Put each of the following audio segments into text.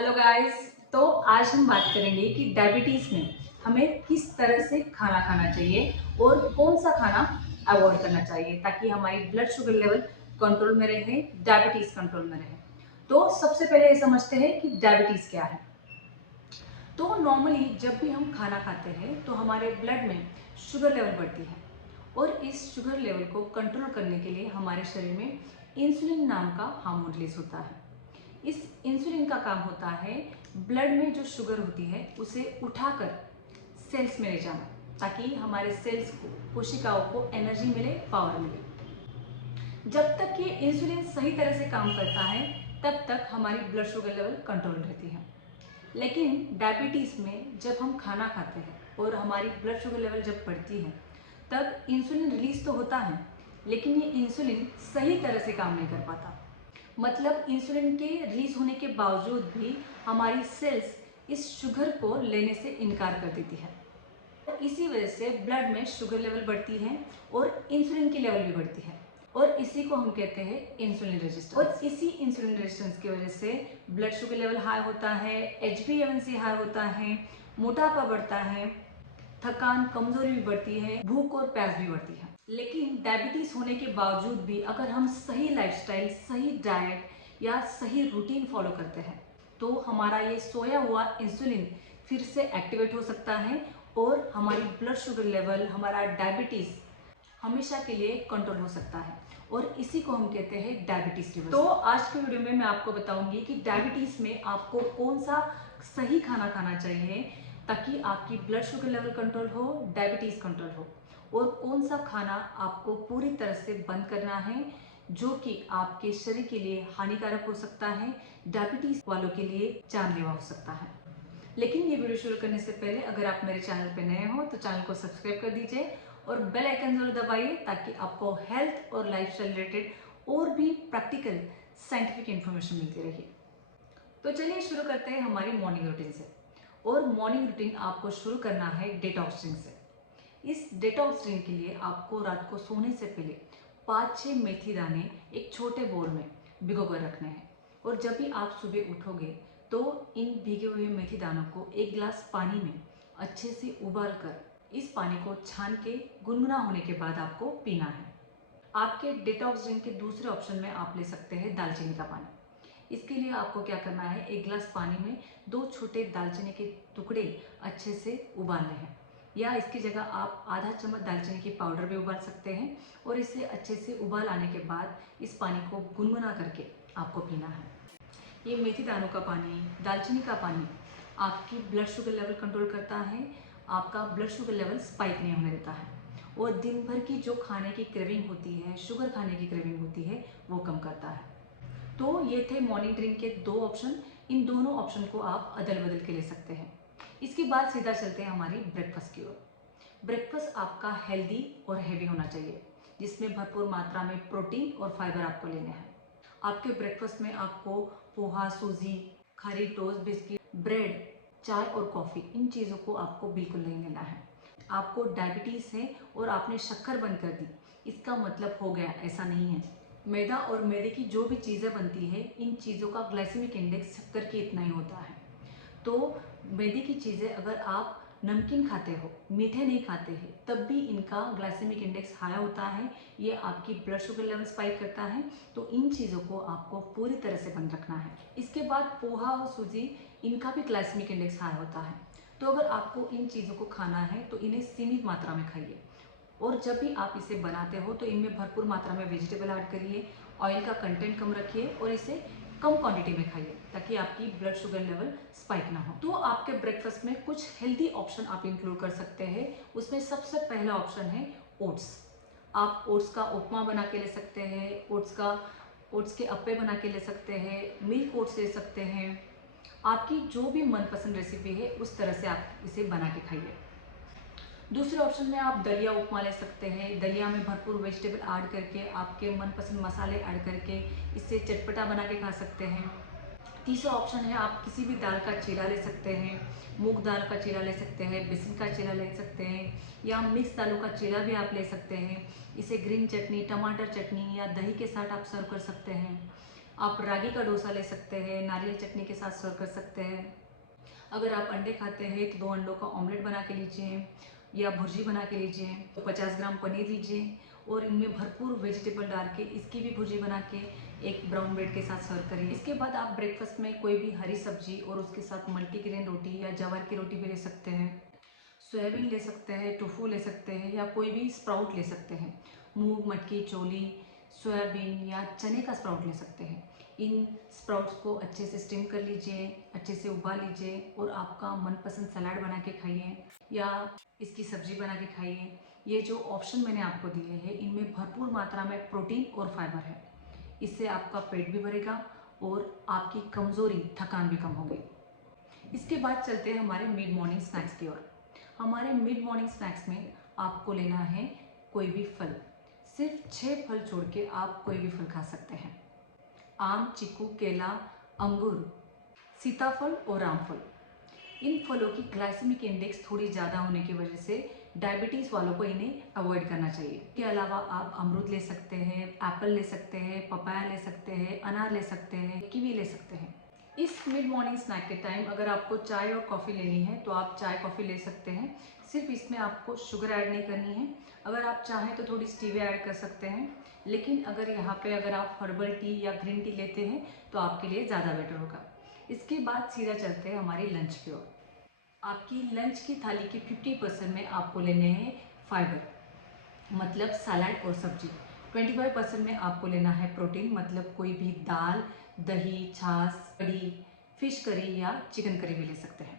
Hello guys. तो आज हम बात करेंगे कि डायबिटीज़ में हमें किस तरह से खाना खाना चाहिए और कौन सा खाना अवॉइड करना चाहिए ताकि हमारी ब्लड शुगर लेवल कंट्रोल में रहे, डायबिटीज़ कंट्रोल में रहे। तो सबसे पहले ये समझते हैं कि डायबिटीज़ क्या है। तो नॉर्मली जब भी हम खाना खाते हैं तो हमारे ब्लड में शुगर लेवल बढ़ती है और इस शुगर लेवल को कंट्रोल करने के लिए हमारे शरीर में इंसुलिन नाम का हार्मोन रिलीज होता है। इस इंसुलिन का काम होता है ब्लड में जो शुगर होती है उसे उठाकर सेल्स में ले जाना ताकि हमारे सेल्स को, कोशिकाओं को एनर्जी मिले, पावर मिले। जब तक ये इंसुलिन सही तरह से काम करता है तब तक हमारी ब्लड शुगर लेवल कंट्रोल रहती है। लेकिन डायबिटीज़ में जब हम खाना खाते हैं और हमारी ब्लड शुगर लेवल जब बढ़ती है तब इंसुलिन रिलीज तो होता है, लेकिन ये इंसुलिन सही तरह से काम नहीं कर पाता। मतलब इंसुलिन के रिलीज होने के बावजूद भी हमारी सेल्स इस शुगर को लेने से इनकार कर देती है। इसी वजह से ब्लड में शुगर लेवल बढ़ती है और इंसुलिन की लेवल भी बढ़ती है और इसी को हम कहते हैं इंसुलिन रेजिस्टेंस। और इसी इंसुलिन रेजिस्टेंस की वजह से ब्लड शुगर लेवल हाई होता है, HbA1c हाई होता है, मोटापा बढ़ता है, थकान, कमजोरी भी बढ़ती है, भूख और प्यास भी बढ़ती है। लेकिन डायबिटीज होने के बावजूद भी अगर हम सही लाइफस्टाइल, सही डाइट या सही रूटीन फॉलो करते हैं तो हमारा ये सोया हुआ इंसुलिन फिर से एक्टिवेट हो सकता है और हमारी ब्लड शुगर लेवल, हमारा डायबिटीज हमेशा के लिए कंट्रोल हो सकता है और इसी को हम कहते हैं डायबिटीज रिवर्स। तो आज के वीडियो में मैं आपको बताऊंगी कि डायबिटीज में आपको कौन सा सही खाना खाना चाहिए ताकि आपकी ब्लड शुगर लेवल कंट्रोल हो, डायबिटीज कंट्रोल हो, और कौन सा खाना आपको पूरी तरह से बंद करना है जो कि आपके शरीर के लिए हानिकारक हो सकता है, डायबिटीज वालों के लिए जानलेवा हो सकता है। लेकिन ये वीडियो शुरू करने से पहले अगर आप मेरे चैनल पर नए हो तो चैनल को सब्सक्राइब कर दीजिए और बेल आइकन जरूर दबाइए ताकि आपको हेल्थ और लाइफस्टाइल रिलेटेड और भी प्रैक्टिकल साइंटिफिक इंफॉर्मेशन मिलती रहे। तो चलिए शुरू करते हैं हमारी मॉर्निंग रूटीन से। और मॉर्निंग रूटीन आपको शुरू करना है डेटॉक्स ड्रिंक से। इस डेटॉक्स ड्रिंक के लिए आपको रात को सोने से पहले 5-6 मेथी दाने एक छोटे बोल में भिगो कर रखने हैं और जब भी आप सुबह उठोगे तो इन भीगे हुए मेथी दानों को एक गिलास पानी में अच्छे से उबाल कर इस पानी को छान के गुनगुना होने के बाद आपको पीना है। आपके डिटॉक्स ड्रिंक के दूसरे ऑप्शन में आप ले सकते हैं दालचीनी का पानी। इसके लिए आपको क्या करना है, एक गिलास पानी में 2 छोटे दालचीनी के टुकड़े अच्छे से उबालने हैं, या इसकी जगह आप आधा चम्मच दालचीनी की पाउडर भी उबाल सकते हैं और इसे अच्छे से उबाल आने के बाद इस पानी को गुनगुना करके आपको पीना है। ये मेथी दानों का पानी, दालचीनी का पानी आपकी ब्लड शुगर लेवल कंट्रोल करता है, आपका ब्लड शुगर लेवल स्पाइक नहीं होने देता है और दिन भर की जो खाने की क्रेविंग होती है, शुगर खाने की क्रेविंग होती है, वो कम करता है। तो ये थे मॉर्निंग ड्रिंक के 2 ऑप्शन। इन दोनों ऑप्शन को आप अदल बदल के ले सकते हैं। इसके बाद सीधा चलते हैं हमारी ब्रेकफास्ट की ओर। ब्रेकफास्ट आपका हेल्दी और हैवी होना चाहिए जिसमें भरपूर मात्रा में प्रोटीन और फाइबर आपको लेने हैं। आपके ब्रेकफास्ट में आपको पोहा, सूजी, खारी टोस्ट, बिस्किट, ब्रेड, चाय और कॉफ़ी, इन चीज़ों को आपको बिल्कुल नहीं लेना है। आपको डायबिटीज़ है और आपने शक्कर बंद कर दी इसका मतलब हो गया, ऐसा नहीं है। मैदा और मैदे की जो भी चीज़ें बनती है इन चीज़ों का ग्लाइसेमिक इंडेक्स शक्कर के इतना ही होता है। तो मैदे की चीज़ें अगर आप नमकीन खाते हो, मीठे नहीं खाते हैं, तब भी इनका ग्लाइसेमिक इंडेक्स हाई होता है, ये आपकी ब्लड शुगर लेवल स्पाइक करता है। तो इन चीज़ों को आपको पूरी तरह से बंद रखना है। इसके बाद पोहा और सूजी, इनका भी ग्लाइसेमिक इंडेक्स हाई होता है। तो अगर आपको इन चीज़ों को खाना है तो इन्हें सीमित मात्रा में खाइए और जब भी आप इसे बनाते हो तो इनमें भरपूर मात्रा में वेजिटेबल ऐड करिए, ऑयल का कंटेंट कम रखिए और इसे कम क्वांटिटी में खाइए ताकि आपकी ब्लड शुगर लेवल स्पाइक ना हो। तो आपके ब्रेकफास्ट में कुछ हेल्दी ऑप्शन आप इंक्लूड कर सकते हैं। उसमें सबसे पहला ऑप्शन है ओट्स। आप ओट्स का उपमा बना के ले सकते हैं, ओट्स के अप्पे बना के ले सकते हैं, मिल्क ओट्स ले सकते हैं। आपकी जो भी मनपसंद रेसिपी है उस तरह से आप इसे बना के खाइए। दूसरे ऑप्शन में आप दलिया उपमा ले सकते हैं। दलिया में भरपूर वेजिटेबल ऐड करके, आपके मनपसंद मसाले ऐड करके इससे चटपटा बना के खा सकते हैं। तीसरा ऑप्शन है आप किसी भी दाल का चीला ले सकते हैं। मूंग दाल का चीला ले सकते हैं, बेसन का चीला ले सकते हैं, या मिक्स दालों का चीला भी आप ले सकते हैं। इसे ग्रीन चटनी, टमाटर चटनी या दही के साथ आप सर्व कर सकते हैं। आप रागी का डोसा ले सकते हैं, नारियल चटनी के साथ सर्व कर सकते हैं। अगर आप अंडे खाते हैं तो 2 अंडों का ऑमलेट बना के लीजिए या भुर्जी बना के लीजिए। तो 50 ग्राम पनीर लीजिए और इनमें भरपूर वेजिटेबल डाल के इसकी भी भुर्जी बना के एक ब्राउन ब्रेड के साथ सर्व करिए। इसके बाद आप ब्रेकफास्ट में कोई भी हरी सब्जी और उसके साथ मल्टीग्रेन रोटी या जवार की रोटी भी ले सकते हैं। सोयाबीन ले सकते हैं, टोफू ले सकते हैं या कोई भी स्प्राउट ले सकते हैं। मूंग, मटकी, चोली, सोयाबीन या चने का स्प्राउट ले सकते हैं। इन स्प्राउट्स को अच्छे से स्टीम कर लीजिए, अच्छे से उबाल लीजिए और आपका मनपसंद सलाद बना के खाइए या इसकी सब्जी बना के खाइए। ये जो ऑप्शन मैंने आपको दिए हैं इनमें भरपूर मात्रा में प्रोटीन और फाइबर है। इससे आपका पेट भी भरेगा और आपकी कमज़ोरी, थकान भी कम होगी। इसके बाद चलते हैं हमारे मिड मॉर्निंग स्नैक्स की ओर। हमारे मिड मॉर्निंग स्नैक्स में आपको लेना है कोई भी फल। सिर्फ 6 फल छोड़ के आप कोई भी फल खा सकते हैं। आम, चीकू, केला, अंगूर, सीताफल और रामफल। इन फलों की ग्लाइसेमिक इंडेक्स थोड़ी ज़्यादा होने की वजह से डायबिटीज़ वालों को इन्हें अवॉइड करना चाहिए। इसके अलावा आप अमरूद ले सकते हैं, एप्पल ले सकते हैं, पपाया ले सकते हैं, अनार ले सकते हैं, कीवी ले सकते हैं। इस मिड मॉर्निंग स्नैक के टाइम अगर आपको चाय और कॉफ़ी लेनी है तो आप चाय कॉफ़ी ले सकते हैं। सिर्फ इसमें आपको शुगर ऐड नहीं करनी है। अगर आप चाहें तो थोड़ी स्टीविया ऐड कर सकते हैं, लेकिन अगर आप हर्बल टी या ग्रीन टी लेते हैं तो आपके लिए ज़्यादा बेटर होगा। इसके बाद सीधा चलते हैं हमारी लंच की ओर। आपकी लंच की थाली के 50% में आपको लेने हैं फाइबर, मतलब सलाद और सब्जी। 25% में आपको लेना है प्रोटीन, मतलब कोई भी दाल, दही, छाछ, कढ़ी, फिश करी या चिकन करी भी ले सकते हैं।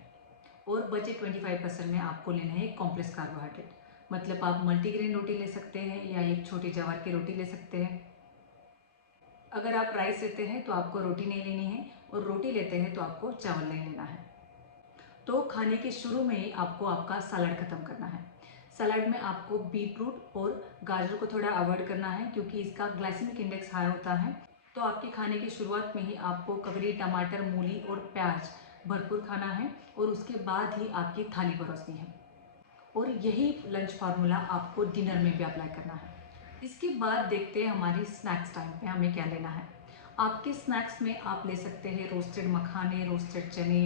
और बचे 25% में आपको लेना है कॉम्प्लेक्स कार्बोहाइड्रेट, मतलब आप मल्टीग्रेन रोटी ले सकते हैं या एक छोटी जवार की रोटी ले सकते हैं। अगर आप राइस लेते हैं तो आपको रोटी नहीं लेनी है और रोटी लेते हैं तो आपको चावल नहीं लेना है। तो खाने के शुरू में ही आपको आपका सलाद खत्म करना है। सलाद में आपको बीटरूट और गाजर को थोड़ा अवॉइड करना है क्योंकि इसका ग्लाइसेमिक इंडेक्स हाई होता है। तो आपके खाने की शुरुआत में ही आपको ककड़ी, टमाटर, मूली और प्याज भरपूर खाना है और उसके बाद ही आपकी थाली परोसनी है। और यही लंच फार्मूला आपको डिनर में भी अप्लाई करना है। इसके बाद देखते हैं हमारी स्नैक्स टाइम पे हमें क्या लेना है। आपके स्नैक्स में आप ले सकते हैं रोस्टेड मखाने, रोस्टेड चने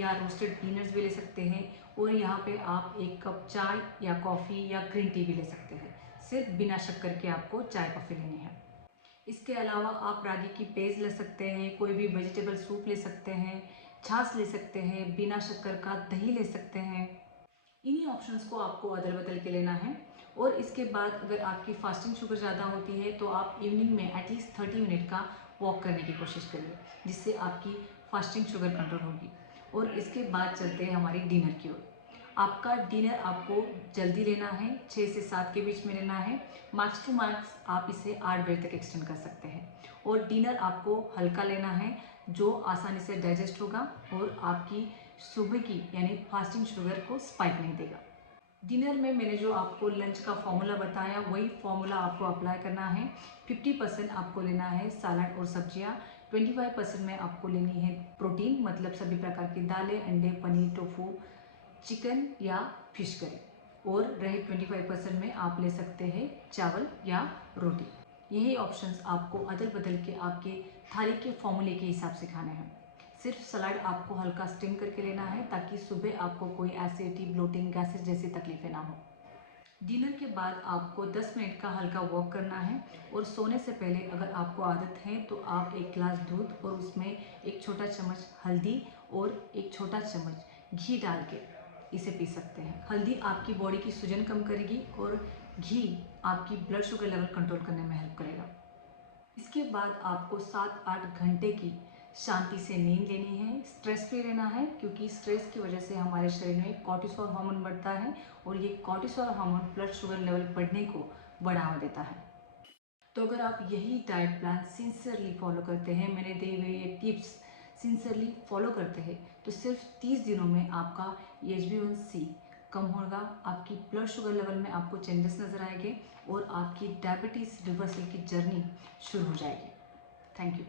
या रोस्टेड पीनट्स भी ले सकते हैं। और यहाँ पे आप 1 कप चाय या कॉफ़ी या ग्रीन टी भी ले सकते हैं। सिर्फ बिना शक्कर के आपको चाय कॉफ़ी लेनी है। इसके अलावा आप रागी की पेज ले सकते हैं, कोई भी वेजिटेबल सूप ले सकते हैं, छाछ ले सकते हैं, बिना शक्कर का दही ले सकते हैं। इन्हीं ऑप्शंस को आपको अदल बदल के लेना है। और इसके बाद अगर आपकी फास्टिंग शुगर ज़्यादा होती है तो आप इवनिंग में एटलीस्ट 30 मिनट का वॉक करने की कोशिश करिए, जिससे आपकी फास्टिंग शुगर कंट्रोल होगी। और इसके बाद चलते हैं हमारी डिनर की ओर। आपका डिनर आपको जल्दी लेना है, 6 से 7 के बीच में लेना है। मैक्स टू मैक्स आप इसे 8 बजे तक एक्सटेंड कर सकते हैं। और डिनर आपको हल्का लेना है जो आसानी से डाइजेस्ट होगा और आपकी सुबह की यानी फास्टिंग शुगर को स्पाइक नहीं देगा। डिनर में मैंने जो आपको लंच का फॉर्मूला बताया वही फॉर्मूला आपको अप्लाई करना है। 50% आपको लेना है सलाद और सब्जियां, 25% में आपको लेनी है प्रोटीन, मतलब सभी प्रकार की दालें, अंडे, पनीर, टोफू, चिकन या फिश करी। और रहे 25% में आप ले सकते हैं चावल या रोटी। यही ऑप्शंस आपको अदल बदल के आपके थाली के फॉर्मूले के हिसाब से खाने हैं। सिर्फ सलाद आपको हल्का स्टीम करके लेना है ताकि सुबह आपको कोई एसिडिटी, ब्लोटिंग, गैसेस जैसी तकलीफें ना हो। डिनर के बाद आपको 10 मिनट का हल्का वॉक करना है। और सोने से पहले अगर आपको आदत है तो आप 1 गिलास दूध और उसमें 1 छोटा चम्मच हल्दी और 1 छोटा चम्मच घी डाल के इसे पी सकते हैं। हल्दी आपकी बॉडी की सूजन कम करेगी और घी आपकी ब्लड शुगर लेवल कंट्रोल करने में हेल्प करेगा। इसके बाद आपको 7-8 घंटे की शांति से नींद लेनी है। स्ट्रेस फ्री रहना है क्योंकि स्ट्रेस की वजह से हमारे शरीर में कॉर्टिसोल हार्मोन बढ़ता है और ये cortisol hormone blood sugar level बढ़ने को बढ़ावा देता है। तो अगर आप यही डाइट प्लान सिंसियरली फॉलो करते हैं, मैंने दिए हुए ये टिप्स सिंसियरली फॉलो करते हैं, तो सिर्फ 30 दिनों में आपका HbA1c कम होगा, आपकी ब्लड शुगर लेवल में आपको चेंजेस नज़र आएंगे और आपकी डायबिटीज़ रिवर्सल की जर्नी शुरू हो जाएगी। Thank you.